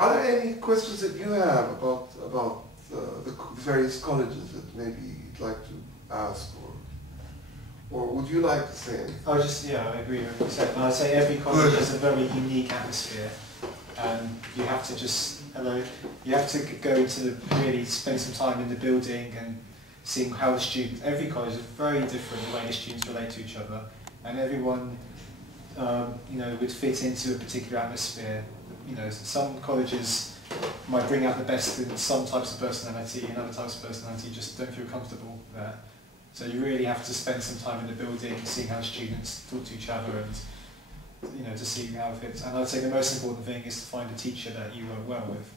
Are there any questions that you have about the various colleges that maybe you'd like to ask, or would you like to say anything? I agree with what you said. I'd say every college has a very unique atmosphere, and you have to go to really spend some time in the building and seeing how the students. Every college is very different the way the students relate to each other, and everyone, would fit into a particular atmosphere. Some colleges might bring out the best in some types of personality, and other types of personality just don't feel comfortable there. So you really have to spend some time in the building, seeing how students talk to each other, and to see how it fits. And I'd say the most important thing is to find a teacher that you work well with.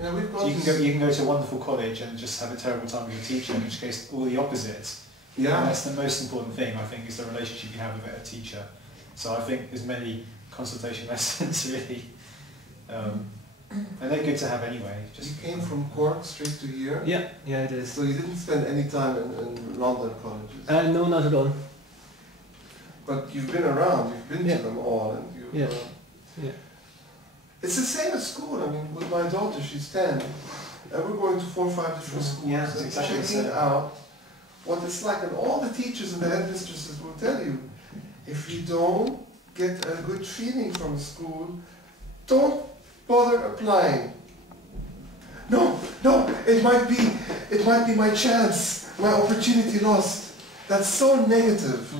Yeah, we've got so you can go to a wonderful college and just have a terrible time with your teacher, in which case all the opposites. Yeah. And that's the most important thing, I think, is the relationship you have with a teacher. So I think there's many consultation lessons really, and they're good to have anyway. You came from Cork straight to here? Yeah, it is. So you didn't spend any time in London colleges? No, not at all. But you've been around, you've been to them all, and you've... It's the same at school. I mean, with my daughter, she's 10, and we're going to 4 or 5 different schools and checking out what it's like. And all the teachers and the headmistresses will tell you, if you don't get a good feeling from a school, don't bother applying. No, it might be my chance, my opportunity lost. That's so negative.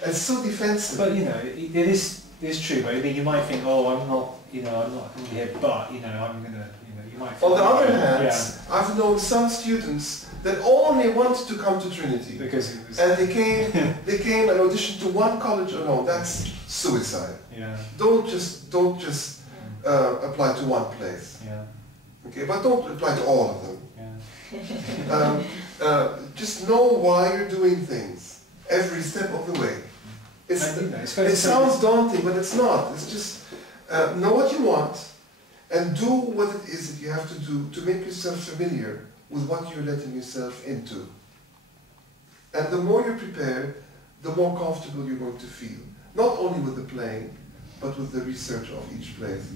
It's so defensive. But it is true. But I mean, you might think, oh, I'm not here, but I'm gonna, you might. On the other hand, I've known some students that only wanted to come to Trinity because it was, and they came and auditioned to one college alone. That's suicide. Yeah. Don't just apply to one place. Yeah. Okay, but don't apply to all of them. Yeah. Just know why you're doing things every step of the way. It sounds daunting, but it's not. It's just know what you want and do what it is that you have to do to make yourself familiar with what you're letting yourself into. And the more you're prepared, the more comfortable you're going to feel. Not only with the playing, but with the research of each place.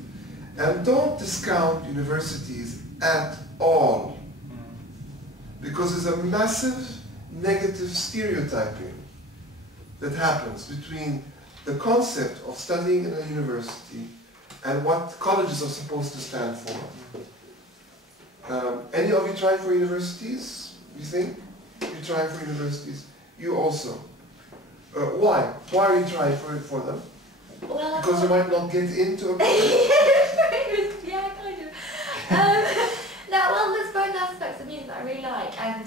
And don't discount universities at all. Because there's a massive negative stereotyping that happens between the concept of studying in a university and what colleges are supposed to stand for. Any of you trying for universities, you think? You're trying for universities? You also. Why? Why are you trying for them? Well, because you might not get into a college? Yeah, kind of. No, well, there's both aspects of music that I really like, and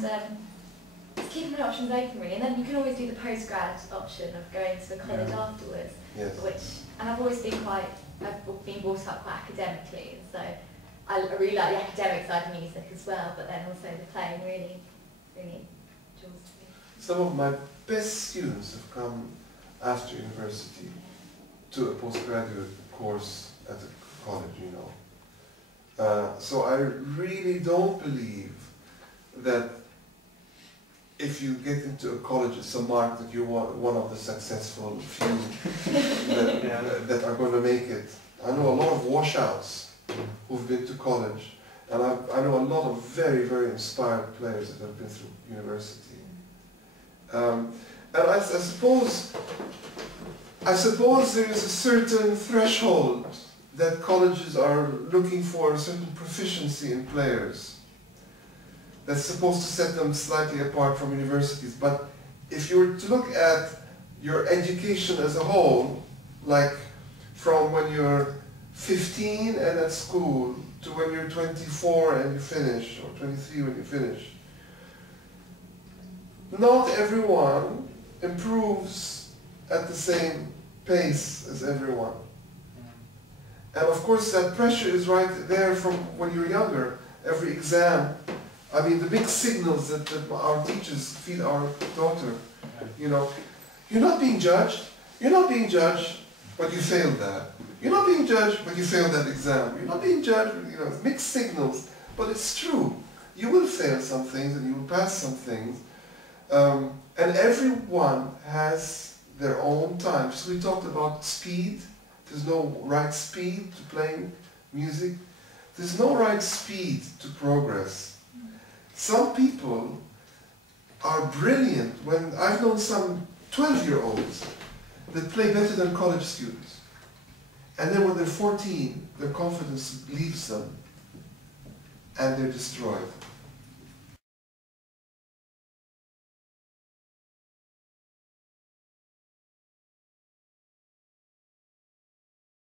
it's keeping the options open really, and then you can always do the post-grad option of going to a college afterwards, and I've always been I've been brought up quite academically, and so I really like the academic side of music as well, but then also the playing really draws me. Some of my best students have come after university to a postgraduate course at a college, so I really don't believe that if you get into a college, it's a mark that you're one of the successful few that are going to make it. I know a lot of washouts who've been to college, and I know a lot of very, very inspired players that have been through university. And I suppose there is a certain threshold that colleges are looking for, a certain proficiency in players that's supposed to set them slightly apart from universities. But if you were to look at your education as a whole, like from when you're 15 and at school to when you're 24 and you finish, or 23 when you finish, not everyone improves at the same pace as everyone. And of course that pressure is right there from when you're younger. Every exam, I mean the big signals that our teachers feed our daughter, you're not being judged, but you failed that. You're not being judged, but you failed that exam. You're not being judged, mixed signals, but it's true. You will fail some things and you will pass some things. And everyone has their own time. So we talked about speed. There's no right speed to playing music, there's no right speed to progress. Some people are brilliant. When I've known some 12-year-olds that play better than college students. And then when they're 14, their confidence leaves them and they're destroyed.